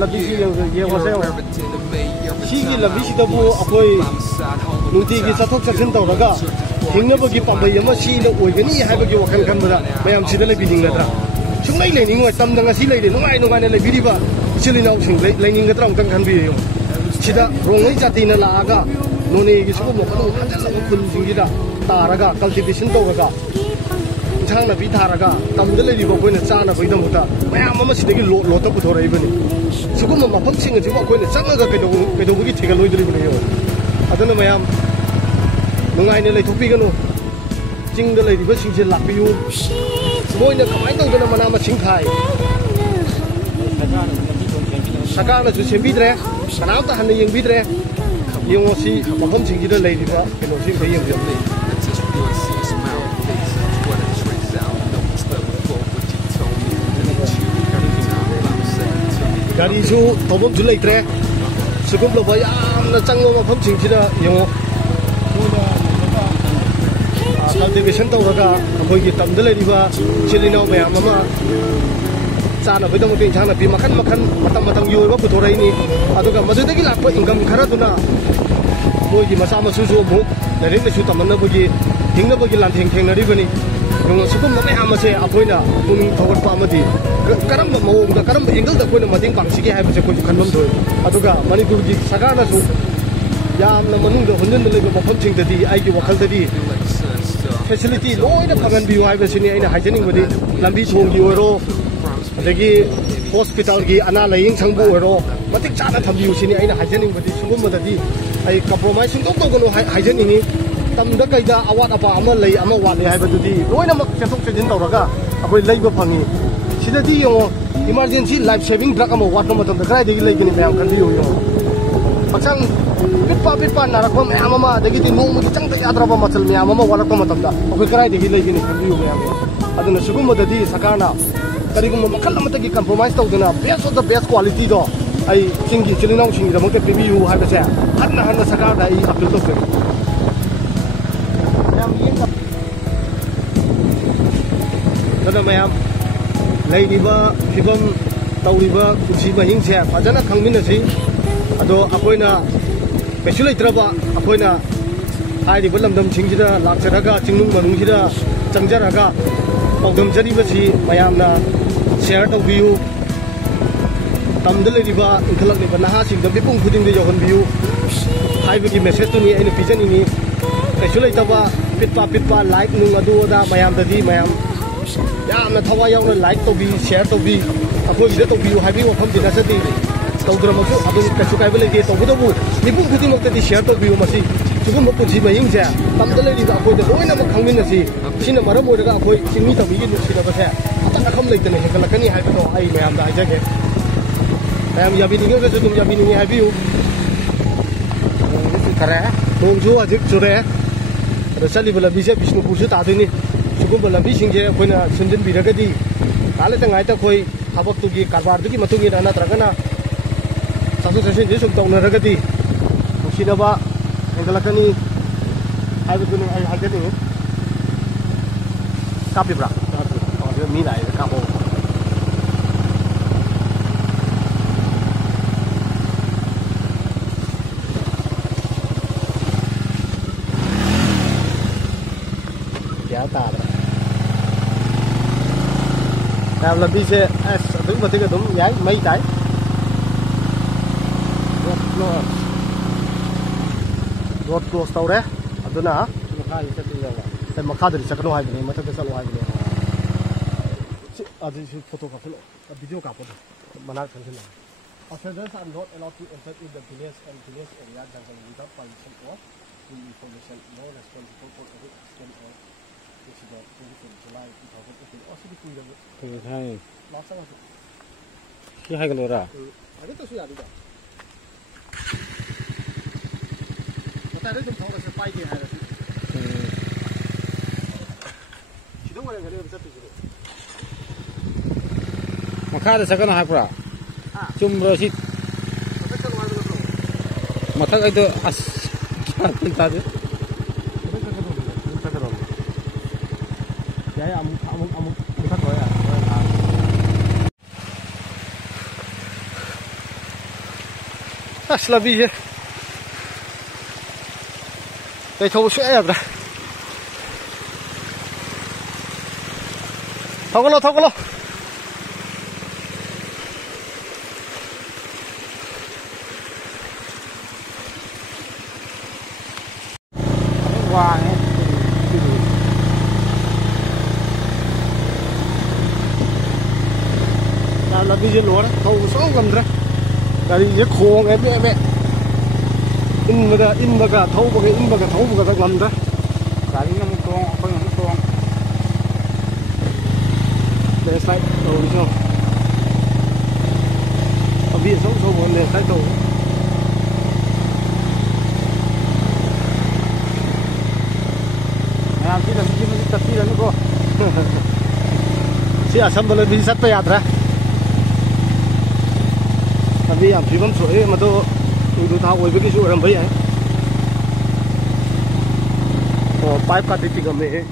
लंबी ये वैसे सीगी लंबी सिदबु अखोई नुती की चथोक चथिन तौरगा हिंगबगी पांबई अमा सीना ओइगनी हाइबगी वखन खनबदा मयाम सिदा लेबिदिंग नद्रा सुंगै लेनिंग वा तमदा ngasi लेदे नुगाइ नुगाने लेबिरिबा इसिलिनाव सिंग लेनिंग गत्रा उंतंग खनबियो सिदा रोंगै जातिना लागा नोने की सुबु मखन हाजन खुन सिंगिदा तारगा कल्टिवेशन तौरगा इंसान भी थारगा तमद लेरिबो कोइना चाना बैदमुता मयाम अमा सिदगी लोत पुथोरैबनी सुगुम मफम सिंग जिबो कोइना चंगगा कैदोबगी थिगलोइद्रिबनि यो अदना मयाम नुगाइने लेथोपिगनो चिंगदा लेरिबो सिंजे लापियु मोइना कमाइ तौदना मना मसिंग थाइ सरकारना जु सेम्बिद्रे सनामता हन यंबिद्रे यंगोसी मफम सिंगिदा लेरिबा केनोसी यंबिद्रे गाड़ी सु तबम जु लेत्रे सुगुम लो यामना चंगो मफम सिंगिदा यंगो कल्टिवेशन तौरगा अखोइगी तमदा लेरिबा चिलिनाव मयाम अमा चाना बैदमुते इंसान भी मखन मखन मतम मतम योइबा पुथोरैनी अदुगा मदुदगी लाक्पा इनकम खरादुना मोइगी मसा मसुसु मुक डाइरेक्ट लेसु तमन्नबगी हिंगबगी लांथेंग थेंगनरिबनी यंगो सुगुम मयाम असे अखोइना पुनिंग थौगटपा अमदि करम मओंगदा करम एंगल दा कोइना मदिंग पांगसिगे हाइबसे कोइ खनबम थोय अदुगा मणिपुरगी सरकारनासु यामना मनुंगदा हुंजनदा लेबा मफमसिंगददी आइगी वखलददी फैसिलिटी लोइना फगनबियो हाइबसिनी आइना हाइजनिंगबदी लंबी थोंगी ओरो अदगी हॉस्पिटल की अना लाइंग संगबो ओरो मतिक चाना थंबियो सिनी आइना हाइजनिंगबदी सुगुमददी आई कंप्रोमाइज सुंदो तोगनो हाइजनिंगी तमदा कैदा अवात अपा अमा लई अमा वाले हाइबदुदी लोइना मक चथोक चजिन तौरगा अखोइ लैबो फंगी सिददी यंगो इमरजेंसी लाइफ सेविंग ड्रग अमा वाटनो मतम दराइदगी लैगनी मयाम खनबियो यंगो हक्चांग पिटपा नारकम मयाम अमा अदगी नोंमुगी चंगदा याद्रबा मचल मयाम अमा वालकम मतमदा अखोइ कराइदगी लैगनी खनबियो मयाम अदुना सुगुमददी सरकारना करिगुम मखल अमतगी कंप्रोमाइज तौदना best of the best quality दो आई चिंगी चिलिनाव सिंगी दमके पिबियु हाइबसे हन्ना हन्ना सरकारदा आई अपील तौके मयाम येंग दना मयाम लैरिबा फिबम तौरिबा कुसी महिंसे फजना खंगमिनसि अदो अखोइना कैसु लेत्रबा अखोइना हाइरिबा लमदम सिंगिदा लाक्चरगा चिंगनुंग मनुंगिदा चंगजरगा पौदम जरिबसी मयामना शेयर तौबियु तमदा लेरिबा इंखलकलिबा नहासिंगदा बिपुंग खुदिंगदा यौहनबियु हाइबगी मेसेज तुनी आइना पिजनिनी कैसु लेतबा पिटपा लाइक नुंग अदुदा मयामददी मयाम यामना थवा यावना लाइक तौबी शेयर तौबी अखोइदा तौबियु हाइबी वफम दिनासदी तौद्रमसु अदु कैसु काइबा लेते तौबदबु बिपुंग खुदिंगमक्तदी शेयर तौबियु मसी सुगुम पुंसी महिंसे तमदा लेरिबा अखोइदा लोइना मक खंगमिनसी सिना मरम ओइरगा अखोइ चिंगी तौबिगी नुसिदबसे अतन अखम लेतने हेकलकनी हाइबदो आई मयामदा हाइजगे मयाम याबिनिंगे तुम याबिनिंगे हाइबियु खरे नोंजु हजिक जुरे चलिबा लंबीसे बिष्णुपुरसु तादोइनी सुगुम लंबी सिंगे अखोइना सुनजिन बिरगदी काले तंगाइता अखोइ थबक्तुगी कारबारदुगी मतुंगी नत्रगना सासु ससिन सुम तौनरगदी नुसिदबा हेकलकनी हाइबदुनि आई हाइजनी कापिब्रा मी लाए कापो क्या तार तब लंबी से एस तुम बतेगा तुम यार मई ताई रोड क्लोज तौरे अदुना मखा चतुंगा ते मखा दरि चकनो हाइबने मथक चलो हाइबने आज इस फोटो का फिलो वीडियो का फोटो बना कर लेना Passengers are not allowed to enter in the village and village area without permission or information. No responsible for every accident or accident. 24 July 2018. Also, the freedom. Hey. Last time. Kia hai kalora. Ada tu sudah ada. Mata ada tu thora se pai ke hai rasi. Sidang orang kali bisa tu sudah. Makha ada sekarang hai pura. Cuma rosit. Mata itu as kita tu. Ya, amuk kita kau ya. ꯑꯁ ꯂꯝꯕꯤꯁꯦ ꯀꯩꯊꯧꯕ ꯁꯨꯡꯌꯥ ꯌꯥꯗ꯭ꯔꯦ ꯊꯧꯒꯠꯂꯣ ꯊꯧꯒꯠꯂꯣ वांगे ꯂꯝꯕꯤꯁꯦ ꯂꯣꯏꯔꯦ ꯊꯧꯕ ꯁꯨꯡꯉꯝ ꯉꯝꯗ꯭ꯔꯦ ꯒꯥꯔꯤꯁꯦ ꯈꯣꯡꯉꯦ Bay 인በ가 더우버가 인በ가 더우버가 다 갑니다. 가리는 묵동 거기 묵동 내 사이트 오리죠. 위에 서서 보는데 사이트 오. 야, 피는 진짜 피는 거. 시야 선벌을 비쌌다 야더라. vì làm phí bấm sủi mà tôi thao với cái sủi làm bây giờ, pipe cắt đi thì cầm này.